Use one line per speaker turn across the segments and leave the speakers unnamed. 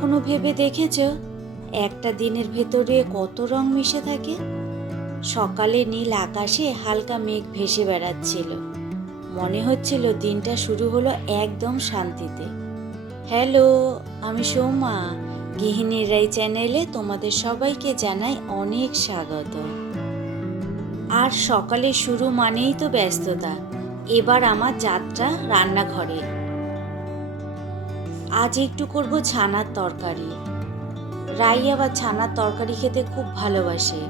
কখনো ভেবে দেখেছ? একটা দিনের ভেতরে কত রং মিশে থাকে? সকালে নীল আকাশে হালকা মেঘ ভেসে বেড়াচ্ছিল। মনে হচ্ছিল দিনটা শুরু হলো একদম শান্তিতে। হ্যালো, আমি সৌমা। গৃহিণীর রাই চ্যানেলে তোমাদের সবাইকে জানাই অনেক স্বাগত। আর সকালে শুরু মানেই তো ব্যস্ততা। এবার আমার যাত্রা রান্নাঘরে। আজ একটু করব ছানার তরকারি। রাই আবার ছানার তরকারি খেতে খুব ভালোবাসে।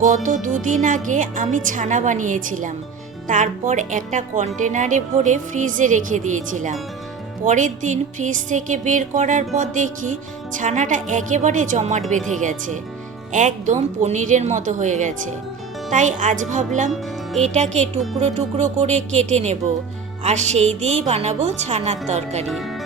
গত দুদিন আগে আমি ছানা বানিয়েছিলাম। তারপর একটা কন্টেনারে ভরে ফ্রিজে রেখে দিয়েছিলাম। পরের দিন ফ্রিজ থেকে বের করার পর দেখি ছানাটা একেবারে জমাট বেঁধে গেছে। একদম পনিরের মতো হয়ে গেছে। তাই আজ ভাবলাম এটাকে টুকরো টুকরো করে কেটে নেব। আর সেই দিয়েই বানাবো ছানার তরকারি।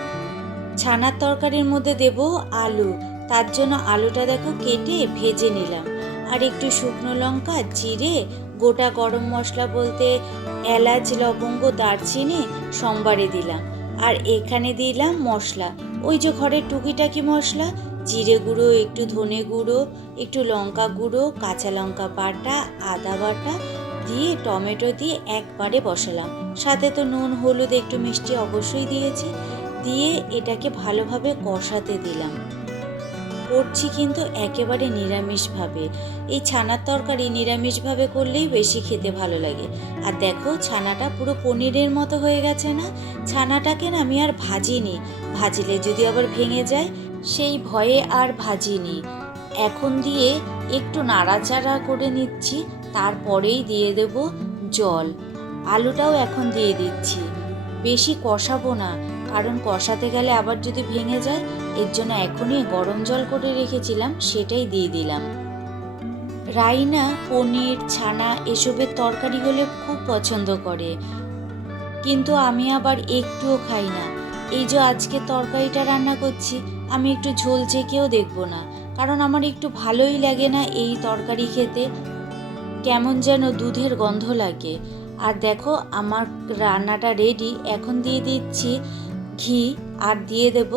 ছানার তরকারির মধ্যে দেব আলু। তার জন্য আলুটা দেখো কেটে ভেজে নিলাম। আর একটু শুকনো লঙ্কা, জিরে, গোটা গরম মশলা বলতে এলাচ, লবঙ্গ, দারচিনি, সোমবারে দিলাম। আর এখানে দিলাম মশলা। ওই যে ঘরের টুকিটাকি মশলা, জিরে গুঁড়ো, একটু ধনে গুঁড়ো, একটু লঙ্কা গুঁড়ো, কাঁচা লঙ্কা বাটা, আদা বাটা দিয়ে টমেটো দিয়ে একবারে বসালাম। সাথে তো নুন, হলুদ, একটু মিষ্টি অবশ্যই দিয়েছি। দিয়ে এটাকে ভালোভাবে কষাতে দিলাম। করছি কিন্তু একেবারে নিরামিষভাবে। এই ছানার তরকারি নিরামিষভাবে করলেই বেশি খেতে ভালো লাগে। আর দেখো, ছানাটা পুরো পনিরের মতো হয়ে গেছে না? ছানাটাকে না আমি আর ভাজিনি। ভাজলে যদি আবার ভেঙে যায়, সেই ভয়ে আর ভাজিনি। এখন দিয়ে একটু নাড়াচাড়া করে নিচ্ছি, তারপরেই দিয়ে দেব জল। আলুটাও এখন দিয়ে দিচ্ছি। বেশি কষাবো না। কারণ কষাতে গেলে আবার যদি ভেঙে যায়, এর জন্য এখনই গরম জল করে রেখেছিলাম, সেটাই দিয়ে দিলাম। রাইনা পনির, ছানা এসবের তরকারি হলে খুব পছন্দ করে। কিন্তু আমি আবার একটুও খাই না। এই যে আজকে তরকারিটা রান্না করছি, আমি একটু ঝোল চেকেও দেখব না। কারণ আমার একটু ভালোই লাগে না এই তরকারি খেতে। কেমন যেন দুধের গন্ধ লাগে। আর দেখো, আমার রান্নাটা রেডি এখন দিয়ে দিচ্ছি ঘি আর দিয়ে দেব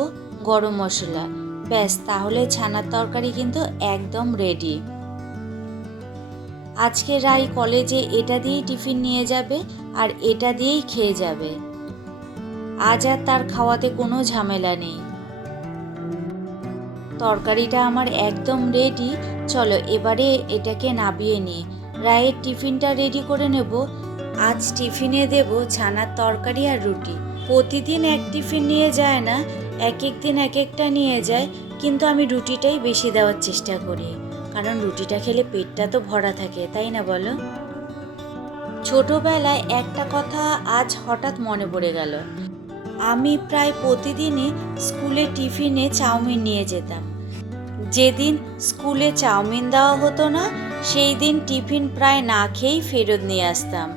গরম মশলা। ব্যাস, তাহলে ছানার তরকারি কিন্তু একদম রেডি আজকে রাই কলেজে এটা দিয়েই টিফিন নিয়ে যাবে আর এটা দিয়েই খেয়ে যাবে। আজ আর তার খাওয়াতে কোনো ঝামেলা নেই। তরকারিটা আমার একদম রেডি চলো এবারে এটাকে নাবিয়ে নিই। রায়ের টিফিনটা রেডি করে নেব। আজ টিফিনে দেব ছানার তরকারি আর রুটি। প্রতিদিন এক টিফিন নিয়ে যায় না, এক এক দিন এক একটা নিয়ে যায়, কিন্তু আমি রুটিটাই বেশি দেওয়ার চেষ্টা করি। কারণ রুটিটা খেলে পেটটা তো ভরা থাকে, তাই না বলো? ছোটবেলায় একটা কথা আজ হঠাৎ মনে পড়ে গেল। আমি প্রায় প্রতিদিনই স্কুলে টিফিনে চাউমিন নিয়ে যেতাম। যেদিন স্কুলে চাউমিন দেওয়া হতো না, সেই দিন টিফিন প্রায় না খেয়েই ফেরত নিয়ে আসতাম।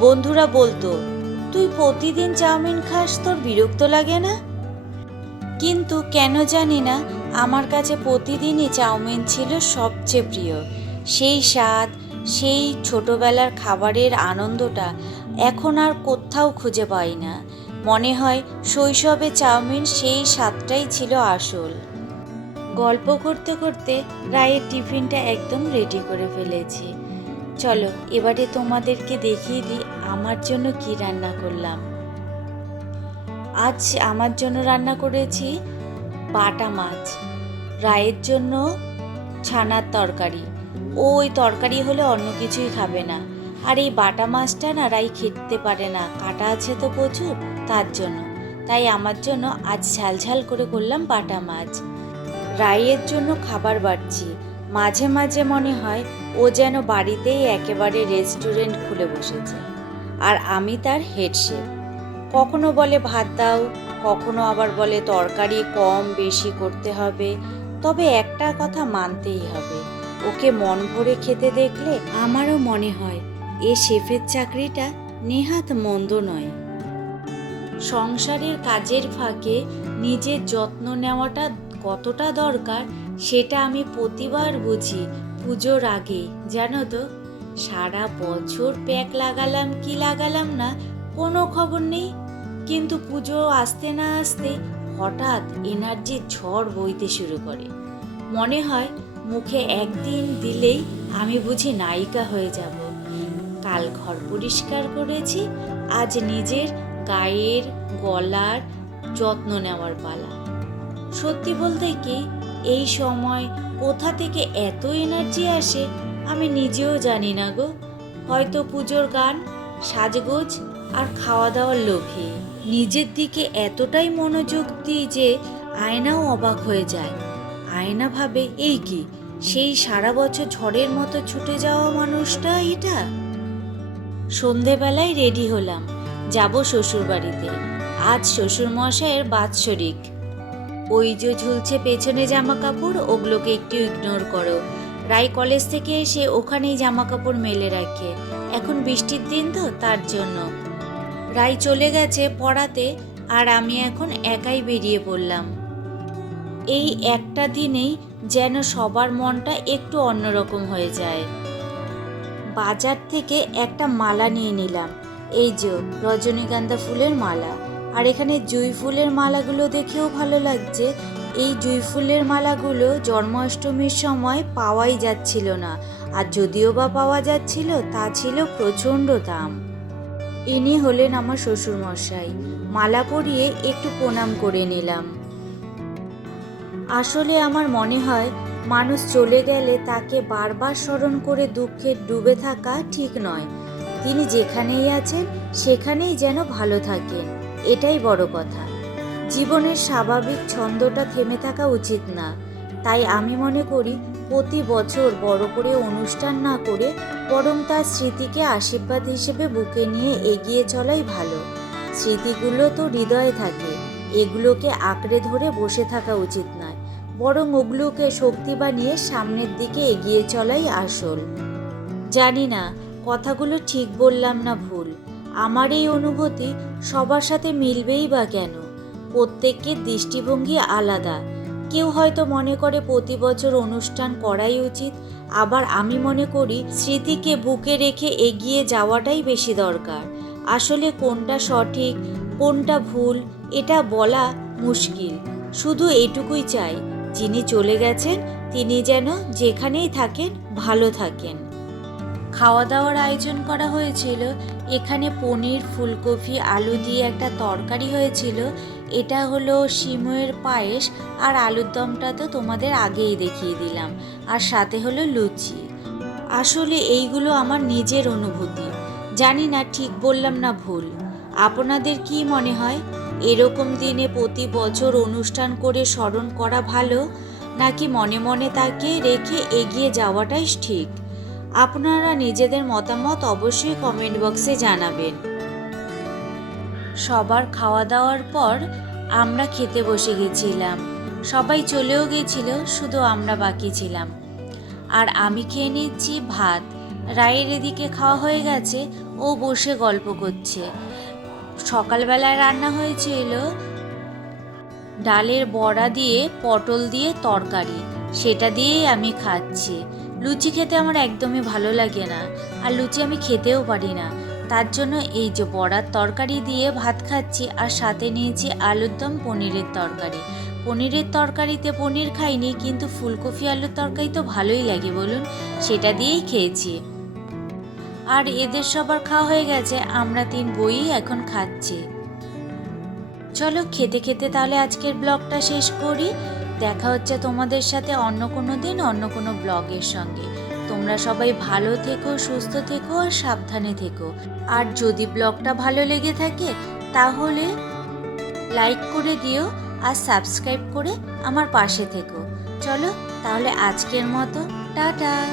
বন্ধুরা বলতো তুই প্রতিদিন চাউমিন খাস, তোর বিরক্ত লাগে না? কিন্তু কেন জানি না, আমার কাছে প্রতিদিনই চাউমিন ছিল সবচেয়ে প্রিয়। সেই স্বাদ, সেই ছোটবেলার খাবারের আনন্দটা এখন আর কোথাও খুঁজে পাই না। মনে হয় শৈশবে চাউমিন সেই স্বাদটাই ছিল আসল। গল্প করতে করতে রায়ের টিফিনটা একদম রেডি করে ফেলেছি। চলো, এবারে তোমাদেরকে দেখিয়ে দিই আমার জন্য কি রান্না করলাম। আজ আমার জন্য রান্না করেছি বাটা মাছ, রায়ের জন্য ছানার তরকারি। ওই তরকারি হলে অন্য কিছুই খাবে না। আর এই বাটা মাছটা না রাই খেতে পারে না, কাটা আছে তো প্রচুর তার জন্য। তাই আমার জন্য আজ ঝাল ঝাল করে করলাম বাটা মাছ। রায়ের জন্য খাবার বাড়ছি। মাঝে মাঝে মনে হয় ও যেন বাড়িতেই একেবারে রেস্টুরেন্ট খুলে বসেছে। আর আমি তার হেড শেফ কখনো বলে ভাত দাও, কখনো আবার বলে তরকারি কম বেশি করতে হবে। তবে একটা কথা মানতেই হবে, ওকে মন ভরে খেতে দেখলে আমারও মনে হয় এ শেফের চাকরিটা নেহাত মন্দ নয়। সংসারের কাজের ফাঁকে নিজের যত্ন নেওয়াটা কতটা দরকার সেটা আমি প্রতিবার বুঝি পুজোর আগে। জানো তো, সারা বছর প্যাক লাগালাম কি লাগালাম না, কোনো খবর নেই। কিন্তু পুজো আসতে না আসতে হঠাৎ এনার্জির ঝড় বইতে শুরু করে। মনে হয় মুখে একদিন দিলেই আমি বুঝি নায়িকা হয়ে যাব। কাল ঘর পরিষ্কার করেছি, আজ নিজের গায়ের গলার যত্ন নেওয়ার পালা। সত্যি বলতে কি, এই সময় কোথা থেকে এত এনার্জি আসে আমি নিজেও জানি না গো। হয়তো পুজোর গান, সাজগোজ আর খাওয়া দাওয়ার লোভে। নিজের দিকে এতটাই মনোযোগ দিই যে আয়নাও অবাক হয়ে যায়। আয়না ভাবে এই কি, সেই সারা বছর ঝড়ের মতো ছুটে যাওয়া মানুষটা এটা? সন্ধেবেলায় রেডি হলাম, যাব শ্বশুর বাড়িতে আজ শ্বশুর মশাইয়ের বাৎসরিক। ওই যে ঝুলছে পেছনে জামা কাপড় ওগুলোকে একটু ইগনোর করো। রাই কলেজ থেকে এসে ওখানেই জামা কাপড় মেলে রাখে। এখন বৃষ্টির দিন তো, তার জন্য। রাই চলে গেছে পড়াতে, আর আমি এখন একাই বেরিয়ে পড়লাম। এই একটা দিনেই যেন সবার মনটা একটু অন্যরকম হয়ে যায়। বাজার থেকে একটা মালা নিয়ে নিলাম। এই যে রজনীগন্ধা ফুলের মালা। আর এখানে জুই ফুলের মালাগুলো দেখেও ভালো লাগছে। এই জুই ফুলের মালাগুলো জন্মাষ্টমীর সময় পাওয়াই যাচ্ছিল না। আর যদিও বা পাওয়া যাচ্ছিল, তা ছিল প্রচণ্ড দাম। ইনি হলেন আমার শ্বশুরমশাই। মালা পরিয়ে একটু প্রণাম করে নিলাম। আসলে আমার মনে হয়, মানুষ চলে গেলে তাকে বারবার স্মরণ করে দুঃখে ডুবে থাকা ঠিক নয়। তিনি যেখানেই আছেন, সেখানেই যেন ভালো থাকেন। এটাই বড় কথা। জীবনের স্বাভাবিক ছন্দটা থেমে থাকা উচিত না। তাই আমি মনে করি, প্রতি বছর বড় করে অনুষ্ঠান না করে বরং তার স্মৃতিকে আশীর্বাদ হিসেবে বুকে নিয়ে এগিয়ে চলাই ভালো। স্মৃতিগুলো তো হৃদয়ে থাকে, এগুলোকে আঁকড়ে ধরে বসে থাকা উচিত নয়, বরং ওগুলোকে শক্তি বানিয়ে সামনের দিকে এগিয়ে চলাই আসল। জানি না, কথাগুলো ঠিক বললাম না ভুল। আমার এই অনুভূতি সবার সাথে মিলবেই বা কেন? প্রত্যেকের দৃষ্টিভঙ্গি আলাদা। কেউ হয়তো মনে করে প্রতি বছর অনুষ্ঠান করাই উচিত, আবার আমি মনে করি স্মৃতিকে বুকে রেখে এগিয়ে যাওয়াটাই বেশি দরকার। আসলে কোনটা সঠিক, কোনটা ভুল, এটা বলা মুশকিল। শুধু এটুকুই চাই, যিনি চলে গেছেন, তিনি যেন যেখানেই থাকেন, ভালো থাকেন। খাওয়া দাওয়ার আয়োজন করা হয়েছিল। এখানে পনির, ফুলকপি, আলু দিয়ে একটা তরকারি হয়েছিল। এটা হলো সিময়ের পায়েস আর আলুর দমটা তো তোমাদের আগেই দেখিয়ে দিলাম। আর সাথে হলো লুচি। আসলে এইগুলো আমার নিজের অনুভূতি। জানি না, ঠিক বললাম না ভুল। আপনাদের কি মনে হয়? এরকম দিনে প্রতি বছর অনুষ্ঠান করে স্মরণ করা ভালো? নাকি মনে মনে তাকে রেখে এগিয়ে যাওয়াটাই ঠিক? আপনারা নিজেদের মতামত অবশ্যই কমেন্ট বক্সে জানাবেন। সবার খাওয়া দাওয়ার পর আমরা খেতে বসে গেছিলাম। সবাই চলেও গেছিল, শুধু আমরা বাকি ছিলাম। আর আমি খেয়ে নিচ্ছি ভাত। রায়ের এদিকে খাওয়া হয়ে গেছে, ও বসে গল্প করছে। সকালবেলায় রান্না হয়েছিল ডালের বড়া দিয়ে পটল দিয়ে তরকারি। সেটা দিয়েই আমি খাচ্ছি। লুচি খেতে আমার একদমই ভালো লাগে না, আর লুচি আমি খেতেও পারি না। তার জন্য এই যে বড়ার তরকারি দিয়ে ভাত খাচ্ছি, আর সাথে নিয়েছি আলুর দম পনিরের তরকারি। পনিরের তরকারিতে পনির খাইনি, কিন্তু ফুলকপি আলুর তরকারি তো ভালোই লাগে বলুন, সেটা দিয়েই খেয়েছি। আর এদের সবার খাওয়া হয়ে গেছে, আমরা তিন বই এখন খাচ্ছি। চলো খেতে খেতে তাহলে আজকের ব্লগটা শেষ করি। দেখা হচ্ছে তোমাদের সাথে অন্য কোনো দিন, অন্য কোনো ব্লগের সঙ্গে। তোমরা সবাই ভালো থেকো, সুস্থ থেকো আর সাবধানে থেকো। আর যদি ব্লগটা ভালো লেগে থাকে, তাহলে লাইক করে দিও আর সাবস্ক্রাইব করে আমার পাশে থেকো। চলো তাহলে আজকের মতো, টাটা!